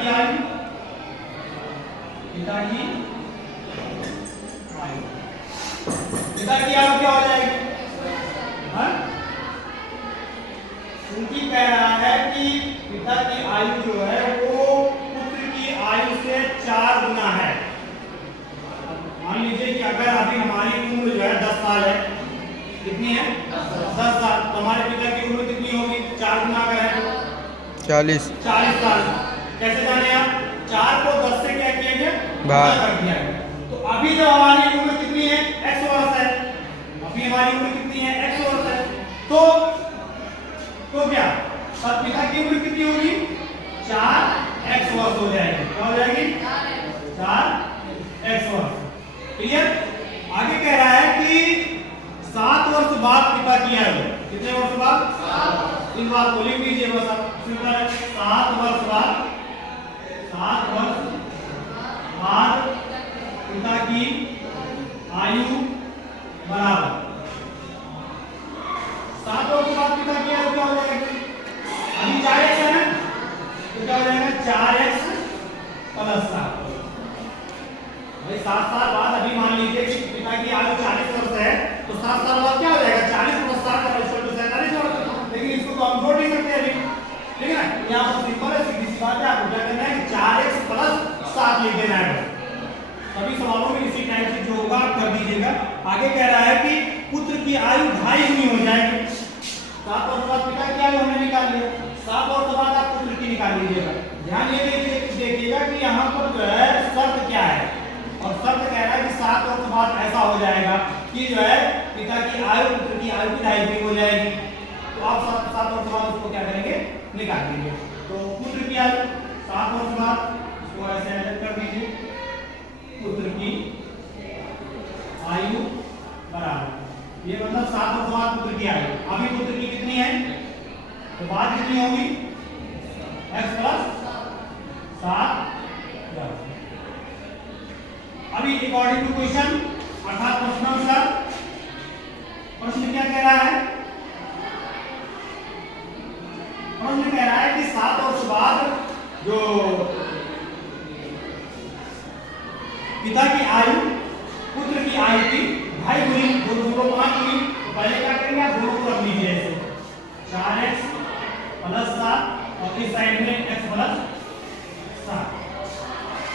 की आयु, पिता की आयु, पिता की आयु क्या हो जाएगी? क्योंकि कह रहा है कि पिता की आयु जो है वो पुत्र की आयु से 4 गुना है। मान लीजिए कि अगर अभी हमारी उम्र जो है 10 साल है, कितनी है? 10 साल। तो हमारे पिता की उम्र कितनी होगी? 4 गुना का है तो 40 साल। कैसे जाने आप? 4 को 10 से क्या किया गया? भाग कर दिया गया। तो अभी जो हमारी उम्र कितनी है? x वर्ष है। अभी हमारी उम्र कितनी है? x वर्ष है। तो क्या अब पिता की उम्र कितनी होगी? 4x वर्ष हो जाएगी। क्या हो जाएगी? 4x वर्ष। क्लियर? आगे कह रहा है कि 7 वर्ष बाद पिता की आयु, कितने वर्ष बाद? 7। इस बात को लिख लीजिए बस आप। 7 वर्ष बाद, 7 वर्ष बाद पिता की आयु बराबर 7 वर्ष बाद पिता की आयु क्या हो जाएगी? अभी 4x है ना, तो क्या हो जाएगा? 4x plus 7। भाई 7 साल बाद अभी मान लीजिए कि पिता की आयु 40 वर्ष है, तो 7 साल बाद क्या हो जाएगा? 40 प्लस 7 का 47 वर्ष। लेकिन इसको तो हम जोड़ नहीं सकते अभी, ठीक है ना? यहाँ पर सिंपल है, सीधी सी बात है। आपको क्या करना है कि 4x प्लस 7 लिख देना है। सभी सवालों में इसी टाइप से जो होगा आप कर दीजिएगा। आगे कह रहा है कि पुत्र की आयु 2.5 गुनी हो जाएगी। 7 वर्ष बाद पिता की आयु हमने निकाल लिया, 7 वर्ष बाद आप पुत्र की निकाल लीजिएगा। ध्यान ये देखिएगा कि यहाँ पर जो है शर्त क्या है, और शर्त कह रहा है कि 7 वर्ष बाद ऐसा हो जाएगा कि जो है पिता की आयु पुत्र की आयु की 2.5 गुनी हो जाएगी। तो आप 7 वर्ष बाद उसको क्या करेंगे? निकाल दीजिए। तो पुत्र की आयु 7 वर्ष बाद इसको ऐसे एडजस्ट कर दीजिए, पुत्र की आयु बराबर, ये मतलब 7 वर्ष बाद पुत्र की आयु। अभी पुत्र की कितनी है? तो बाद कितनी होगी? x plus 7। अभी अकॉर्डिंग टू क्वेश्चन अर्थात प्रश्नानुसार प्रश्न क्या कह रहा है? प्रश्न कह रहा है कि 7 वर्ष बाद जो पिता की आयु पुत्र की आयु की 2.5 गुनी, 2 5 गुनी। तो पहले क्या करेंगे? आप दोनों को रख लीजिए ऐसे, 4x प्लस 7 और इस साइड में x प्लस 7।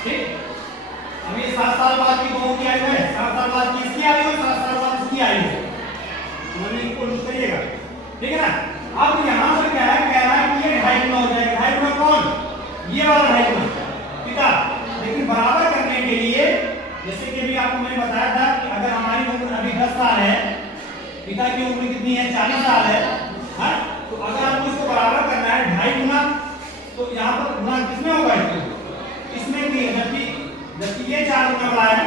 ठीक। अब ये 7 साल बाद की दोनों की आयु है, 7 साल बाद की इसकी आयु है, 7 साल बाद इसकी आयु है। तो इनको लिख करिएगा, ठीक है ना? अब यहाँ पर क्या है? कह रहा है कि ये 2.5 गुना हो जाएगा। 2.5 गुना कौन? ये वाला 2.5 गुना पिता। लेकिन बराबर करने के लिए जैसे कि अभी आपको मैंने बताया था कि अगर हमारी उम्र अभी 10 साल है, पिता की उम्र कितनी है? 40 साल है, हाँ? तो अगर आपको इसको बराबर करना है 2.5 गुना, तो यहाँ पर गुना किसमें होगा? इसमें भी, जबकि ये 4 गुना बड़ा है,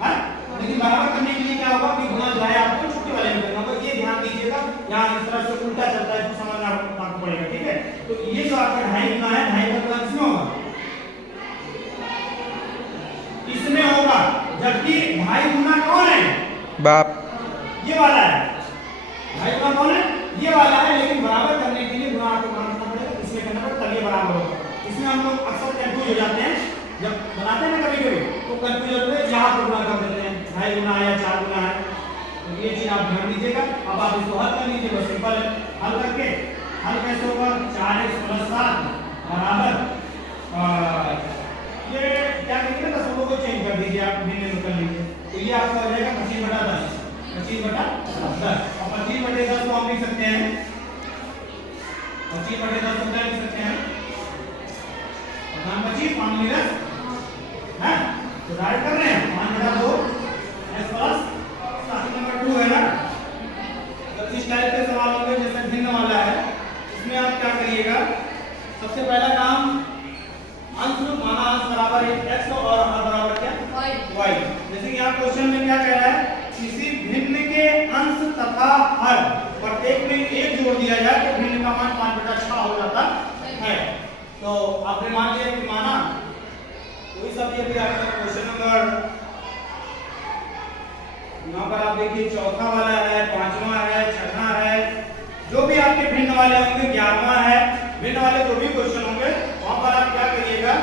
हाँ? लेकिन बराबर करने के लिए क्या होगा कि गुना जो है आपको छोटे वाले में करना होगा। ये ध्यान दीजिएगा, यहाँ इस तरह से उल्टा चलता है, इसको समझना आपको पड़ेगा, ठीक है? तो ये जो आपका 2.5 गुना है, 2.5 का गुना किसमें होगा? इसमें होगा। जबकि 2.5 गुना कौन है? बाप। ये वाला है। 2.5 गुना कौन है? ये वाला है। लेकिन बराबर करने के लिए गुना आपको मानना पड़ेगा, इसमें करना पड़ेगा, तब ये बराबर होगा। इसमें हम लोग अक्सर कंफ्यूज हो जाते हैं, जब बनाते हैं ना कभी कभी, तो कंफ्यूज होते हैं, यहाँ पर गुना कर देते हैं, 2.5 गुना है या 4 गुना है। तो ये चीज आप ध्यान दीजिएगा। अब आप इसको हल कर लीजिए, बस सिंपल है। हल करके हल कैसे होगा? 4x प्लस 7 बराबर ये क्या करेंगे ना, सब को चेंज कर दीजिए, आप भिन्न कर लीजिए। तो ये आपका हो जाएगा 25/10, 25/10। और 25/10 को हम लिख सकते हैं, 25/10 को क्या लिख सकते हैं? 25 5 मिनट है, तो डायरेक्ट कर रहे हैं 5/2 x प्लस 7 नंबर 2 है ना। तो इस टाइप के सवाल होंगे जैसे भिन्न वाला है, इसमें आप क्या करिएगा? सबसे पहला काम, अंश माना अंश बराबर है x और हर बराबर क्या? y। जैसे कि यहाँ क्वेश्चन में क्या कह रहा है? किसी भिन्न के अंश तथा हर प्रत्येक में 1 जोड़ दिया जाए तो भिन्न का मान 5/6 हो जाता है। तो आपने मान लिया कि माना, वही सब ये भी आपका क्वेश्चन नंबर यहाँ पर आप देखिए, चौथा वाला है, 5वां है, 6वां है, जो भी आपके भिन्न वाले होंगे, 11वां है, भिन्न वाले जो भी क्वेश्चन होंगे वहां पर आप क्या करिएगा?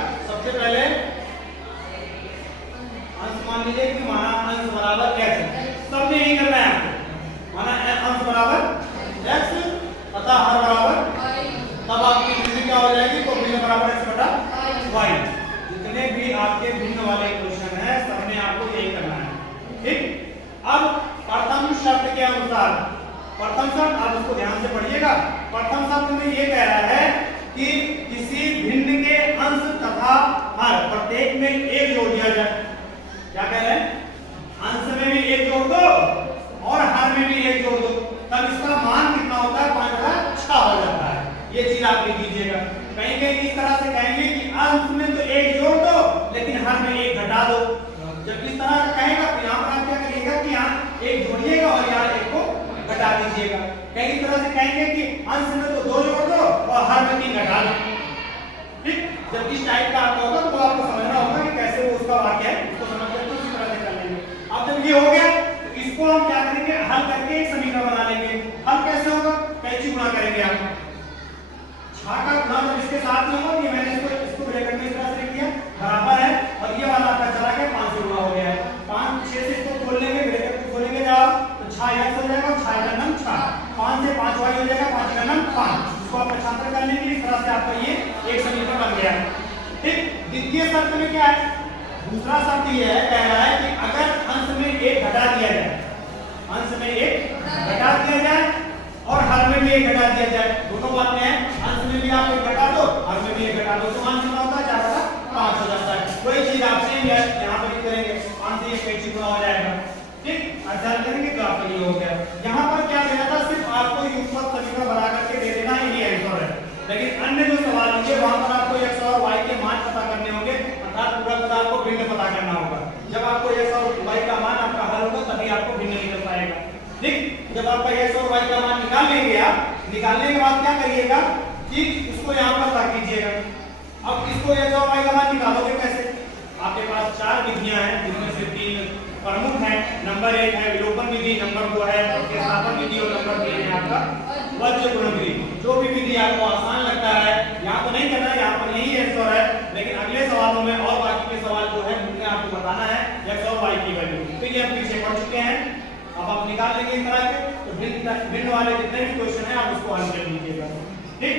वाई, जितने भी आपके भिन्न वाले क्वेश्चन है सब में आपको यही करना है। ठीक, अब प्रथम शर्त के अनुसार, प्रथम शर्त आप इसको ध्यान से पढ़िएगा। प्रथम शर्त में ये कह रहा है कि किसी भिन्न के अंश तथा हर प्रत्येक में एक जोड़ दिया जाए। क्या कह रहे हैं? अंश में भी एक जोड़ दो और हर में भी एक जोड़ दो, तब इसका मान कितना होता है? 5/6 हो जाता है। ये चीज आप लिख लीजिएगा। कहेंगे इस तरह से कहेंगे कि अंश में तो एक जोड़ दो लेकिन हर में एक घटा दो। जब इस तरह का कहेगा तो यहाँ पर आप क्या करिएगा कि यहाँ एक जोड़िएगा और यहाँ एक को घटा दीजिएगा। कहीं इस तरह से कहेंगे कि अंश में तो 2 जोड़ दो और हर में 3 घटा दो। ठीक, जब इस टाइप का आपका होगा तो आपको समझना होगा कि कैसे वो उसका वाक्य है, उसको समझ करके उसी तरह से कर लेंगे। अब जब ये हो गया तो इसको हम क्या करेंगे? हल करके एक समीकरण बना लेंगे। हल कैसे होगा? कैसे गुणा करेंगे हम? 6 का गुणा जब इसके साथ में होगा, ये मैंने इसको ब्रैकेट में इस तरह से किया, बराबर है, और ये वाला आपका चला गया 5 से गुणा हो गया है। 5 6 से इसको खोल लेंगे, ब्रैकेट को खोलेंगे जब तो 6x हो जाएगा, 6 का नम 6, 5 से 5y हो जाएगा, 5 का नम 5। इसको आप पक्षांतर करने के लिए इस तरह से आपका ये एक समीकरण बन गया। ठीक, द्वितीय शर्त में क्या है? दूसरा शर्त ये है, कह रहा है कि अगर अंश में एक घटा दिया जाए, अंश में एक घटा दिया जाए और हर में भी एक घटा दिया जाए, दोनों बातें हैं। अंश में भी आप एक घटा दो, हर में भी एक घटा दो, तो मान कितना होता है? 4/5 हो जाता है। वही चीज आपसे यहाँ पर करेंगे, 5 से 1 कैंसिल हो जाएगा। ठीक, अध्ययन करेंगे तो आपका ये हो गया। यहाँ पर क्या देना था? सिर्फ आपको युग्मक समीकरण बना करके दे देना, यही आंसर है। लेकिन अन्य जो सवाल होंगे वहां पर आपको x और y के मान पता करने होंगे, अर्थात पूरा आपको भिन्न पता करना होगा। जब आपको x और y का मान आपका हल होगा तभी आपको भिन्न निकल पाएगा। ठीक, जब आपका x और y का मान निकाल लेंगे, आप निकालने के बाद क्या करिएगा कि उसको यहाँ पर रख दीजिएगा। अब इसको x और y का मान निकालोगे कैसे? आपके पास 4 विधियां हैं, जिनमें से 3 प्रमुख है। नंबर 1 है विलोपन विधि, नंबर 2 है प्रतिस्थापन विधि और नंबर 3 है आपका वज्र गुणन विधि। जो भी विधि आपको आसान लगता है, यहाँ तो नहीं करना है, यहाँ पर यही आंसर है, लेकिन अगले सवालों में और बाकी के सवाल जो है उनमें आपको बताना है x और y की वैल्यू। तो ये हम पीछे पढ़ चुके हैं, अब आप निकाल लेंगे इस तरह के, तो भिन्न वाले जितने भी क्वेश्चन है आप उसको हल कर लीजिएगा। ठीक।